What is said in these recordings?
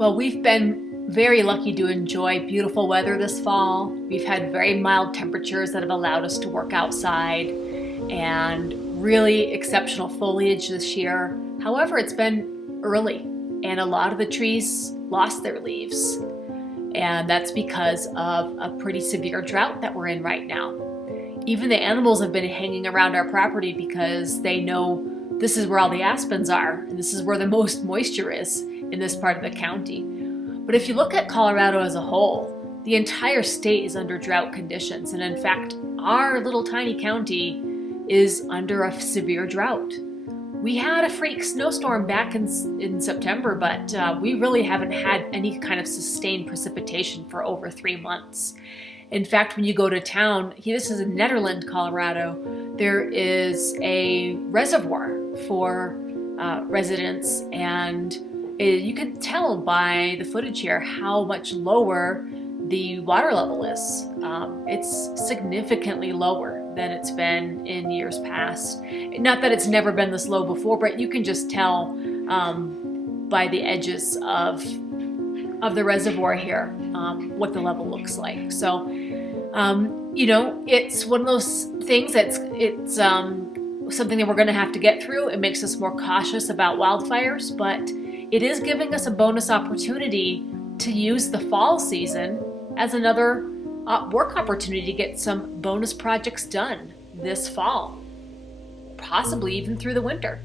Well, we've been very lucky to enjoy beautiful weather this fall. We've had very mild temperatures that have allowed us to work outside and really exceptional foliage this year. However, it's been early and a lot of the trees lost their leaves. And that's because of a pretty severe drought that we're in right now. Even the animals have been hanging around our property because they know this is where all the aspens are and this is where the most moisture is in this part of the county. But if you look at Colorado as a whole, the entire state is under drought conditions. And in fact, our little tiny county is under a severe drought. We had a freak snowstorm back in September, but we really haven't had any kind of sustained precipitation for over 3 months. In fact, when you go to town, this is in Nederland, Colorado, there is a reservoir for residents, and you can tell by the footage here how much lower the water level is. It's significantly lower than it's been in years past. Not that it's never been this low before, but you can just tell by the edges of the reservoir here what the level looks like. So, it's one of those things it's something that we're going to have to get through. It makes us more cautious about wildfires, but it is giving us a bonus opportunity to use the fall season as another work opportunity to get some bonus projects done this fall, possibly even through the winter.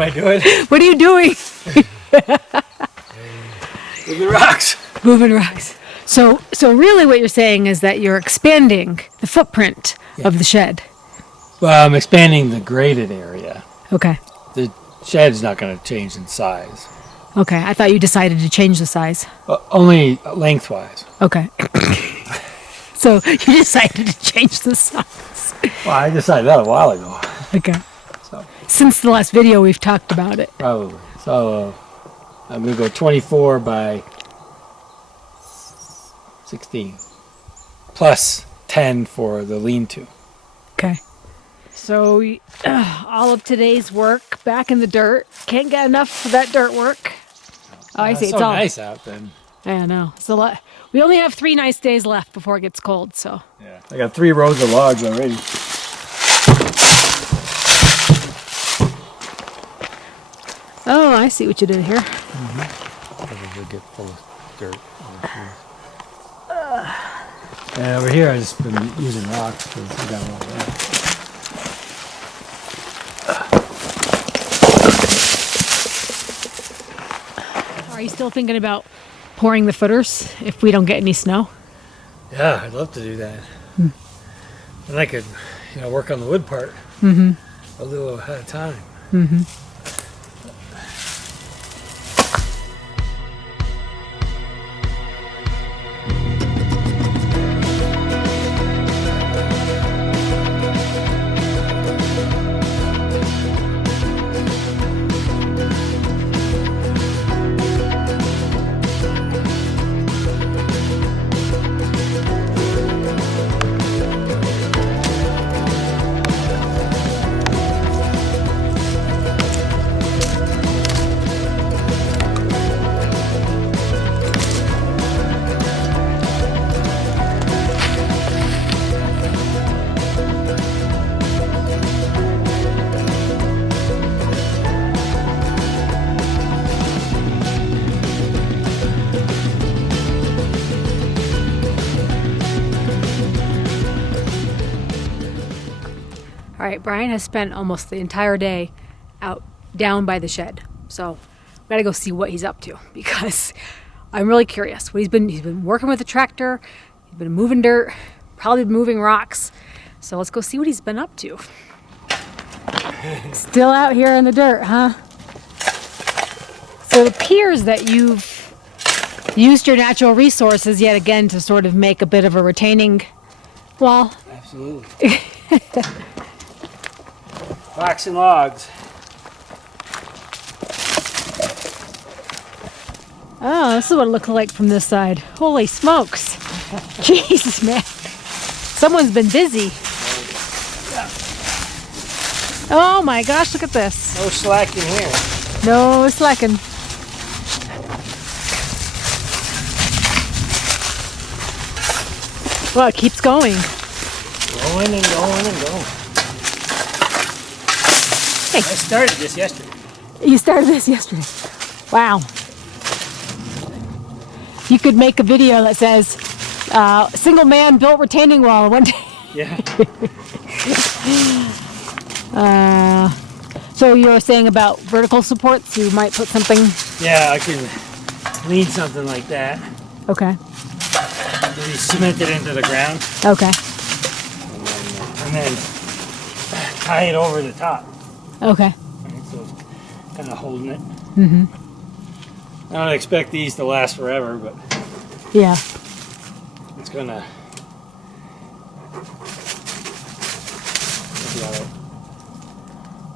am I doing? What are you doing? Moving rocks. Moving rocks. So really what you're saying is that you're expanding the footprint of the shed. Well, I'm expanding the graded area. Okay. The shed's not going to change in size. Okay. I thought you decided to change the size. Only lengthwise. Okay. So you decided to change the size. Well, I decided that a while ago. Okay. So Since the last video, we've talked about it. probably. So I'm going to go 24 by 16. Plus 10 for the lean-to. Okay. So all of today's work back in the dirt. Can't get enough of that dirt work. Oh, I see. It's It's so all nice out then. I know. It's a lot. We only have 3 nice days left before it gets cold, so. Yeah. I got 3 rows of logs already. Oh, I see what you did here. We'll get full of dirt. And over here, I've just been using rocks because we got a lot of that. Are you still thinking about pouring the footers if we don't get any snow? Yeah, I'd love to do that. And I could, work on the wood part a little ahead of time. All right, Bryan has spent almost the entire day out down by the shed. So we gotta go see what he's up to because I'm really curious. He's been working with the tractor, he's been moving dirt, probably moving rocks. So let's go see what he's been up to. Still out here in the dirt, huh? So it appears that you've used your natural resources yet again to sort of make a bit of a retaining wall. Absolutely. Rocks and logs. Oh, this is what it looked like from this side. Holy smokes. Jesus, man. Someone's been busy. Oh my gosh, look at this. No slacking here. No slacking. Well, it keeps going. Going and going and going. Hey. I started this yesterday. You started this yesterday. Wow. You could make a video that says, single man built retaining wall one day. Yeah. So you were saying about vertical supports, you might put something. Yeah, I can lean something like that. Okay. Maybe cement it into the ground. Okay. And then tie it over the top. Okay. Right, so it's kind of holding it. Mm-hmm. I don't expect these to last forever, but Yeah. it's gonna be all right.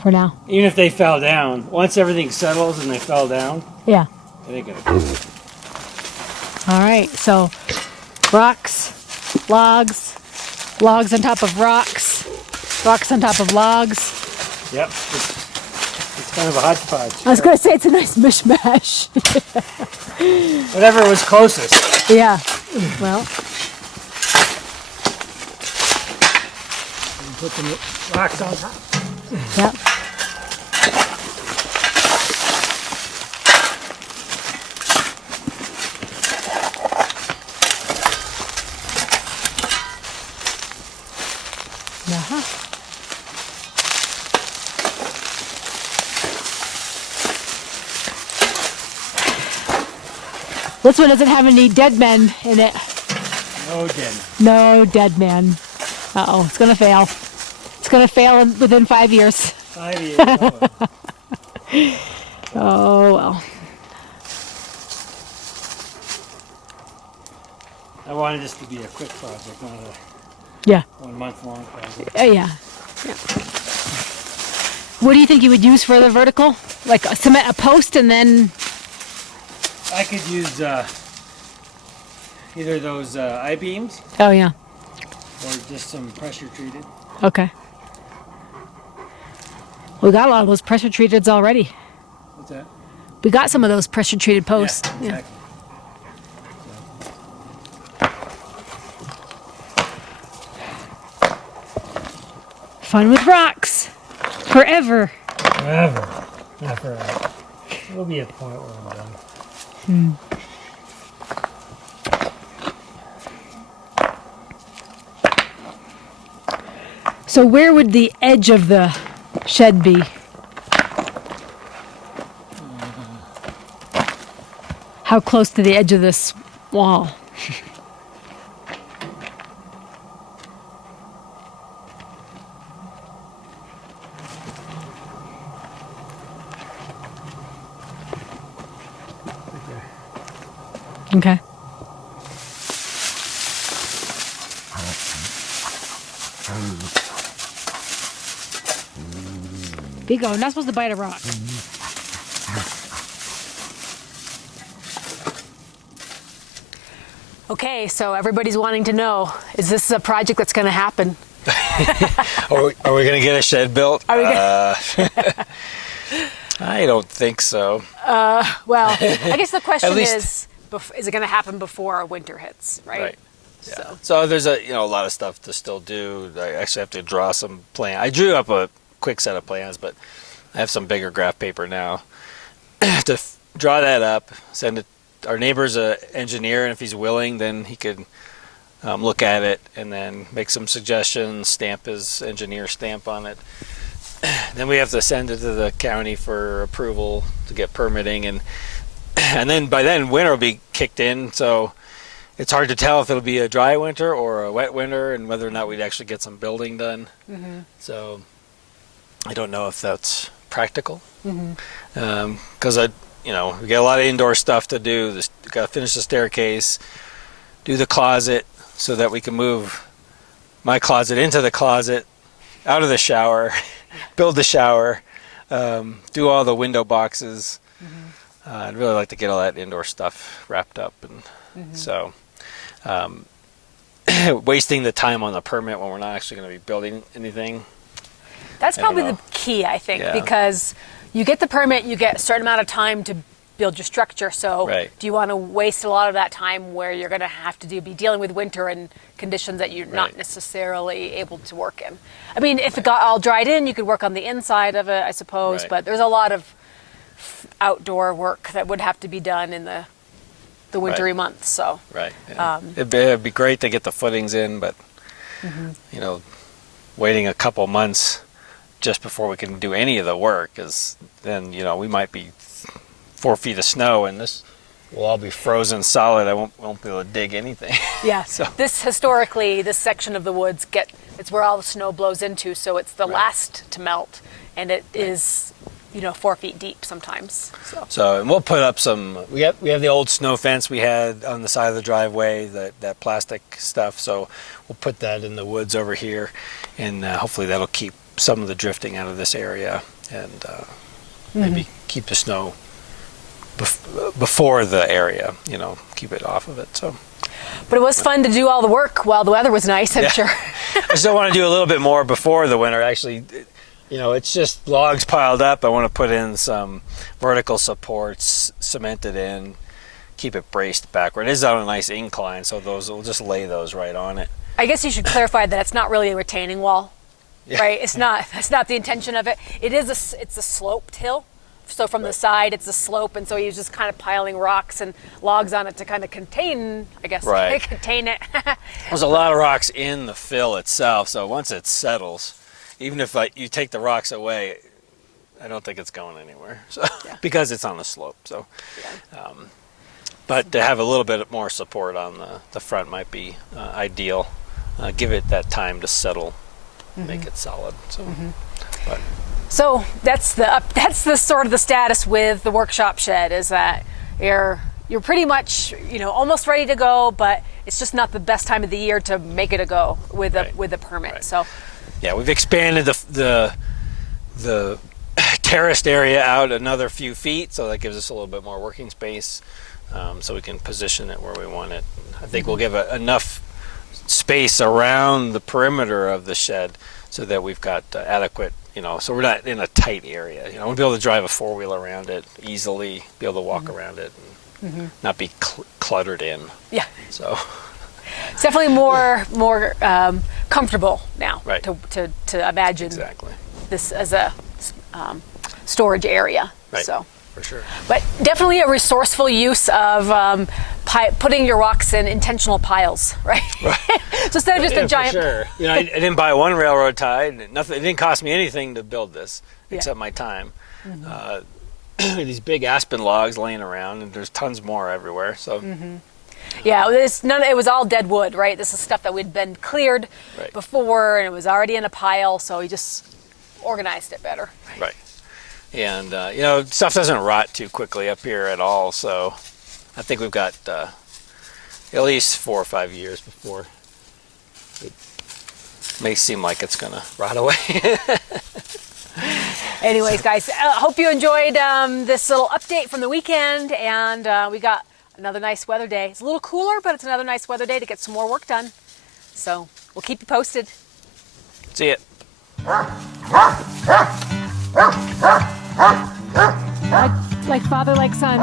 For now. Even if they fell down, once everything settles and they fell down, Yeah. it ain't gonna do it. All right. So rocks, logs on top of rocks on top of logs. Yep, it's kind of a hodgepodge. I was going to say it's a nice mishmash. Whatever was closest. Yeah. Well. And put the rocks on top. Yep. Uh-huh. This one doesn't have any dead men in it. No dead. No dead men. Uh-oh, it's going to fail. It's going to fail within 5 years. 5 years. Oh, well. I wanted this to be a quick project, not a Yeah. 1 month long project. Yeah. What do you think you would use for the vertical? Like a post and then... I could use either those I-beams Oh, yeah. or just some pressure treated. Okay. We got a lot of those pressure treated already. What's that? We got some of those pressure treated posts. Yeah, exactly. Fun with rocks. Forever. Forever. Not forever. There'll be a point where I'm done. So where would the edge of the shed be? How close to the edge of this wall? Okay. Bigo, not supposed to bite a rock. Okay, so everybody's wanting to know, is this a project that's going to happen? Are we going to get a shed built? Are we I don't think so. Well, I guess the question At least- is it going to happen before winter hits, right? Right. Yeah. So there's a lot of stuff to still do. I actually have to draw some plan. I drew up a quick set of plans, but I have some bigger graph paper now to draw that up. Send it. Our neighbor's an engineer, and if he's willing, then he could look at it and then make some suggestions, stamp his engineer stamp on it. Then we have to send it to the county for approval to get permitting, and then by then winter will be kicked in, so it's hard to tell if it'll be a dry winter or a wet winter, and whether or not we'd actually get some building done. So I don't know if that's practical, because we get a lot of indoor stuff to do. We got to finish the staircase, do the closet so that we can move my closet into the closet, out of the shower, build the shower, do all the window boxes. I'd really like to get all that indoor stuff wrapped up, and so wasting the time on the permit when we're not actually going to be building anything. That's probably the key, I think, because you get the permit, you get a certain amount of time to build your structure. So do you want to waste a lot of that time where you're going to have to be dealing with winter and conditions that you're not necessarily able to work in? I mean, if it got all dried in, you could work on the inside of it, I suppose, but there's a lot of outdoor work that would have to be done in the wintry months. So it'd be great to get the footings in, but waiting a couple months just before we can do any of the work is then we might be 4 feet of snow and this will all be frozen solid. I won't be able to dig anything. Yeah. So this section of the woods it's where all the snow blows into, so it's the last to melt, and it is 4 feet deep sometimes. So and we'll put up some. We have the old snow fence we had on the side of the driveway, that plastic stuff. So we'll put that in the woods over here, and hopefully that'll keep some of the drifting out of this area, and maybe keep the snow before the area. Keep it off of it. So. But it was fun to do all the work while the weather was nice. I'm sure. I still want to do a little bit more before the winter. Actually. It's just logs piled up. I want to put in some vertical supports, cement it in, keep it braced backward. It is on a nice incline, so we'll just lay those right on it. I guess you should clarify that it's not really a retaining wall, right? That's not the intention of it. It's a sloped hill. So from the side, it's a slope, and so he's just kind of piling rocks and logs on it to kind of contain, I guess, contain it. There's a lot of rocks in the fill itself, so once it settles, even if you take the rocks away, I don't think it's going anywhere. So because it's on the slope. So, But to have a little bit more support on the front might be ideal. Give it that time to settle, make it solid. So, but So that's the sort of the status with the workshop shed, is that you're pretty much, almost ready to go, but it's just not the best time of the year to make it a go with the permit. Right. So yeah, we've expanded the terraced area out another few feet, so that gives us a little bit more working space, so we can position it where we want it. I think we'll give enough space around the perimeter of the shed so that we've got adequate, so we're not in a tight area. We'll be able to drive a four-wheel around it easily, be able to walk around it, and not be cluttered in. yeah, So it's definitely more comfortable now, Right. to imagine exactly, this as a storage area. right, So, for sure. but definitely a resourceful use of putting your rocks in intentional piles, right? So instead of just a giant. For sure. I didn't buy one railroad tie. Nothing. It didn't cost me anything to build this except my time. These big aspen logs laying around, and there's tons more everywhere. So. Yeah, it was all dead wood, right? This is stuff that we'd been cleared Right. before, and it was already in a pile, so we just organized it better. Right. And, stuff doesn't rot too quickly up here at all, so I think we've got at least 4 or 5 years before it may seem like it's going to rot away. Anyways, guys, hope you enjoyed this little update from the weekend, and we got another nice weather day. It's a little cooler, but it's another nice weather day to get some more work done. So we'll keep you posted. See it. Like father, like son.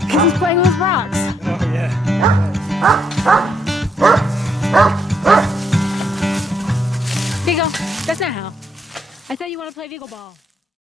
Because he's playing with his rocks. Oh, yeah. Vigo, that's not how. I thought you want to play Vigo ball.